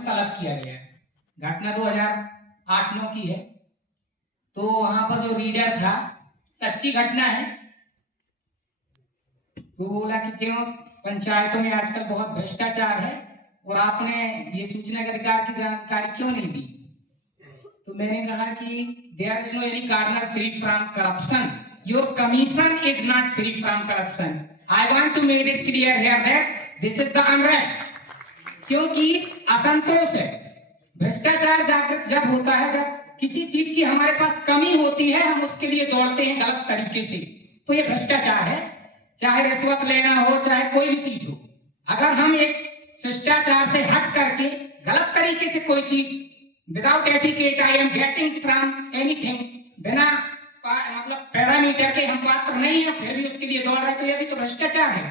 को तलब किया गया है। घटना 2008-9 की है। तो वहां पर जो रीडर था, सच्ची घटना है, तो बोला कि क्यों पंचायतों में आजकल बहुत भ्रष्टाचार है और आपने ये सूचना के अधिकार की जानकारी क्यों नहीं दी। तो मैंने कहा कि there is no any corner free from corruption, your commission is not free from corruption. I want to make it clear here that this is the unrest. क्योंकि असंतोष है। भ्रष्टाचार जागृत जब होता है, जब किसी चीज की हमारे पास कमी होती है, हम उसके लिए दौड़ते हैं गलत तरीके से, तो ये भ्रष्टाचार है। चाहे रिश्वत लेना हो, चाहे कोई भी चीज हो, अगर हम एक शिष्टाचार से हट करके गलत तरीके से कोई चीज without etiquette I am getting from anything, बिना मतलब पैरामीटर के हम पात्र नहीं है, फिर भी उसके लिए दौड़ रहे, तो यह भी तो भ्रष्टाचार है।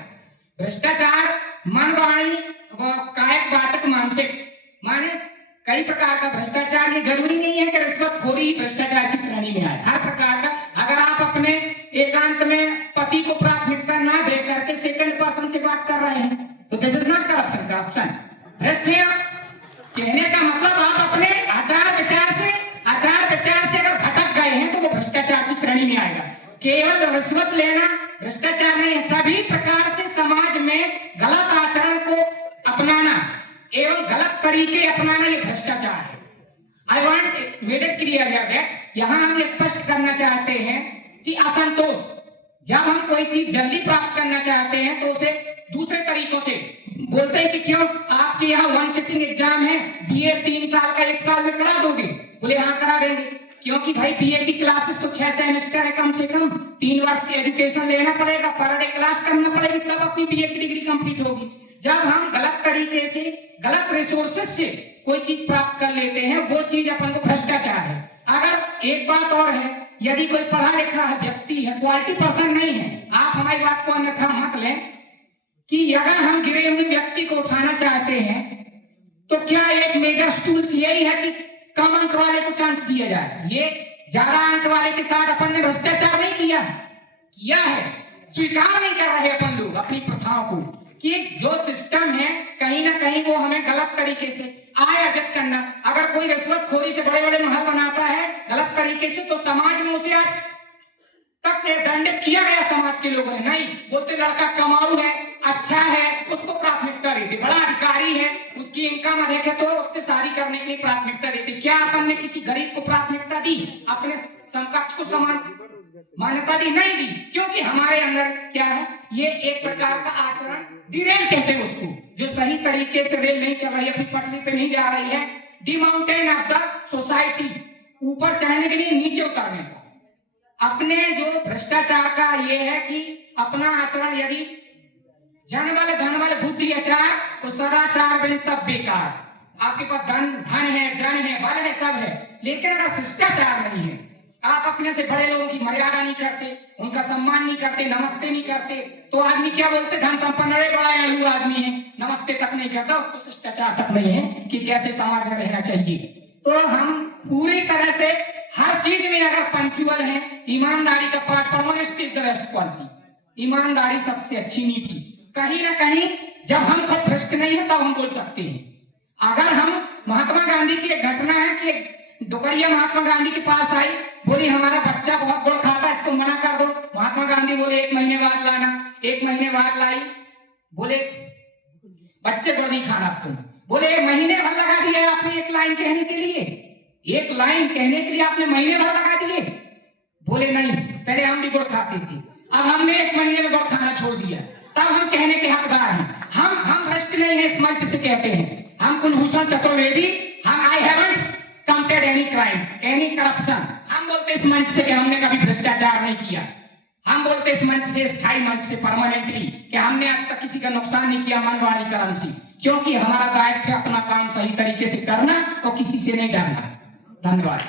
भ्रष्टाचार मन वाणी कायक वाचक मानसिक, माने कई प्रकार का भ्रष्टाचार। ये जरूरी नहीं है कि रिश्वतखोरी ही भ्रष्टाचार की श्रेणी में आए। हर प्रकार का, अगर आप अपने एकांत में पति को प्राथमिकता ना दे करके सेकंड पर्सन से बात कर रहे हैं, तो this is not corruption. Corruption भ्रष्ट है। कहने का मतलब आप अपने आचार विचार से अगर भटक गए हैं तो वो भ्रष्टाचार की श्रेणी में आएगा। केवल रिश्वत लेना भ्रष्टाचार नहीं है, सभी प्रकार से समाज में गलत आचरण को अपनाना एवं गलत तरीके अपनाना ये भ्रष्टाचार है। I want made it clear that यहां हम स्पष्ट करना चाहते हैं कि असंतोष, जब हम कोई चीज जल्दी प्राप्त करना चाहते हैं तो उसे दूसरे तरीकों से बोलते हैं कि क्यों आपके यहाँ वन सिटिंग एग्जाम है, बीए 3 साल का 1 साल में करा दोगे? बोले हाँ करा देंगे। क्योंकि भाई बीए की क्लासेस तो 6 सेमेस्टर है, कम से कम 3 वर्ष की एजुकेशन लेना पड़ेगा, पर डे क्लास करना पड़ेगी, तब अपनी बीए की डिग्री कंप्लीट होगी। जब हम गलत तरीके से गलत रिसोर्सेस से कोई चीज प्राप्त कर लेते हैं, वो चीज अपन को भ्रष्टाचार है। अगर एक बात और है, यदि कोई पढ़ा लिखा है व्यक्ति है, क्वालिटी पर्सन नहीं है, आप हमारी बात को अन्यथा मत लें कि अगर हम गिरे हुए व्यक्ति को उठाना चाहते हैं तो क्या एक मेजर टूल्स यही है कि कम अंक वाले को चांस दिया जाए? ये ज्यादा अंक वाले के साथ अपन ने भ्रष्टाचार नहीं किया है। स्वीकार नहीं कर रहे अपन लोग अपनी प्रथाओं को कि जो सिस्टम है कहीं ना कहीं वो हमें गलत तरीके से आय अर्जित करना। अगर कोई रिश्वतखोरी से बड़े बड़े महल बनाता है गलत तरीके से, तो समाज में उसे आज तक दंडित किया गया समाज के लोगों ने। नहीं बोलते लड़का कमाऊ है, अच्छा है, उसको प्राथमिकता देते, बड़ा अधिकारी है, उसकी इनकम अधिक है तो उससे शादी करने के लिए प्राथमिकता देते। क्या अपन ने किसी गरीब को प्राथमिकता दी? अपने समकक्ष को समान मान्यता दी? नहीं दी। क्योंकि हमारे अंदर क्या है, ये एक प्रकार का आचरण डिरेल कहते हैं उसको, जो सही तरीके से रेल नहीं चल रही है, अपनी पटरी पे नहीं जा रही है। डिमाउंटेन ऑफ द सोसाइटी, ऊपर चढ़ने के लिए नीचे उतरने का। अपने जो भ्रष्टाचार का ये है कि अपना आचरण, यदि जन वाले धन वाले बुद्धि आचार तो सदाचार बिन सब बेकार। आपके पास धन है, जन है, बल है, सब है, लेकिन अगर शिष्टाचार नहीं है, आप अपने से बड़े लोगों की मर्यादा नहीं करते, उनका सम्मान नहीं करते, नमस्ते नहीं करते, तो आदमी क्या बोलते? धन संपन्न है, बड़ा अड़ू आदमी है, नमस्ते तक नहीं करता, उसको शिष्टाचार तक नहीं है कि कैसे समाज में रहना चाहिए। तो हम पूरी तरह से हर चीज में अगर पंक्चुअल है, ईमानदारी का पाठ पढ़ो, honesty is the best policy. ईमानदारी सबसे अच्छी नीति। कहीं ना कहीं जब हम खुद भ्रष्ट नहीं है तब हम बोल सकते हैं। अगर हम महात्मा गांधी की एक घटना है कि डोकरिया महात्मा गांधी के पास आई, बोली हमारा बच्चा बहुत गुड़ खाता है, इसको मना कर दो। महात्मा गांधी बोले 1 महीने बाद लाना। 1 महीने बाद लाई, बोले बच्चे को नहीं खाना तुम। बोले 1 महीने भर लगा दिया आपने एक लाइन कहने के लिए, 1 लाइन कहने के लिए आपने महीने भर लगा दिए। बोले नहीं, पहले हम भी गुड़ खाते थे, अब हमने 1 महीने में गुड़ खाना छोड़ दिया, तब हम कहने के हकदार हैं। हम भ्रष्ट नहीं है, इस मंच से कहते हैं। हम कुलभूषण चतुर्वेदी, हम I haven't committed any crime, any corruption. हम बोलते इस मंच से कि हमने कभी भ्रष्टाचार नहीं किया। हम बोलते इस मंच से, स्थायी मंच से, परमानेंटली, कि हमने आज तक किसी का नुकसान नहीं किया मन वाणी कर्म से, क्योंकि हमारा दायित्व है अपना काम सही तरीके से करना और किसी से नहीं डरना। धन्यवाद।